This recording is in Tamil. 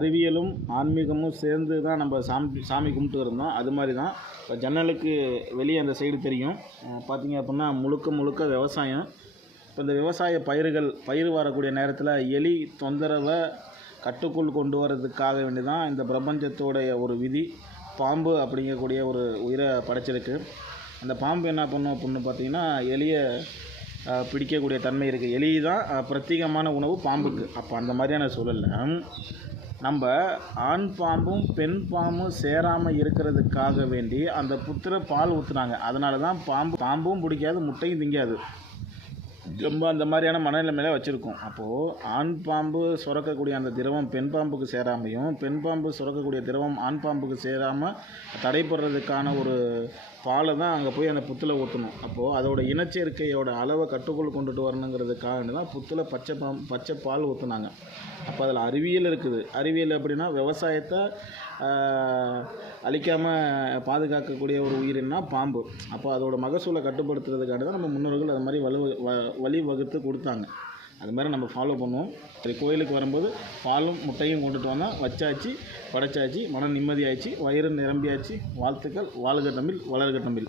அறிவியலும் ஆன்மீகமும் சேர்ந்து தான் நம்ம சாமி கும்பிட்டு இருந்தோம். அது மாதிரி தான் இப்போ ஜன்னலுக்கு வெளியே அந்த சைடு தெரியும். பார்த்திங்க அப்படின்னா முழுக்க முழுக்க விவசாயம். இப்போ இந்த விவசாய பயிர் வரக்கூடிய நேரத்தில் எலி தொந்தரவை கட்டுக்குள் கொண்டு வரதுக்காக வேண்டி தான் இந்த பிரபஞ்சத்தோடைய ஒரு விதி. பாம்பு அப்படிங்கக்கூடிய ஒரு உயிரை படைச்சிருக்கு. அந்த பாம்பு என்ன பண்ணும் அப்படின்னு பார்த்திங்கன்னா எலியை பிடிக்கக்கூடிய தன்மை இருக்குது. எலி தான் பிரத்யேகமான உணவு பாம்புக்கு. அப்போ அந்த மாதிரியான சூழலில் நம்ம ஆண் பாம்பும் பெண் பாம்பும் சேராமல் இருக்கிறதுக்காக வேண்டி அந்த புத்திர பால் ஊற்றுனாங்க. அதனால தான் பாம்பும் பிடிக்காது, முட்டையும் திங்காது. ரொம்ப அந்த மாதிரியான மனநிலைமையில வச்சுருக்கோம். அப்போது ஆண் பாம்பு சுரக்கக்கூடிய அந்த திரவம் பெண் பாம்புக்கு சேராமையும், பெண் பாம்பு சுரக்கக்கூடிய திரவம் ஆண் பாம்புக்கு சேராமல் தடைப்படுறதுக்கான ஒரு பாலை தான் அங்கே போய் அந்த புத்தில் ஊற்றணும். அப்போது அதோட இனச்சேர்க்கையோட அளவை கட்டுக்குள் கொண்டுட்டு வரணுங்கிறதுக்காக தான் புத்தில் பச்சை பால் ஊற்றுனாங்க. அப்போ அதில் அறிவியல் இருக்குது. அறிவியல் அப்படின்னா விவசாயத்தை அழிக்காமல் பாதுகாக்கக்கூடிய ஒரு உயிரினா பாம்பு. அப்போ அதோட மகசூலை கட்டுப்படுத்துறதுக்காக தான் நம்ம முன்னோர்கள் அது மாதிரி வழி வகுத்து கொடுத்தாங்க. அது மாதிரி நம்ம ஃபாலோ பண்ணுவோம். சரி, கோயிலுக்கு வரும்போது பாலும் முட்டையும் கொண்டுட்டு வந்தால் வச்சாச்சு, படைச்சாச்சு, மன நிம்மதியாச்சு, வயிறு நிரம்பியாச்சு. வாழ்த்துக்கள். வாழ்க தமிழ், வளர்க தமிழ்.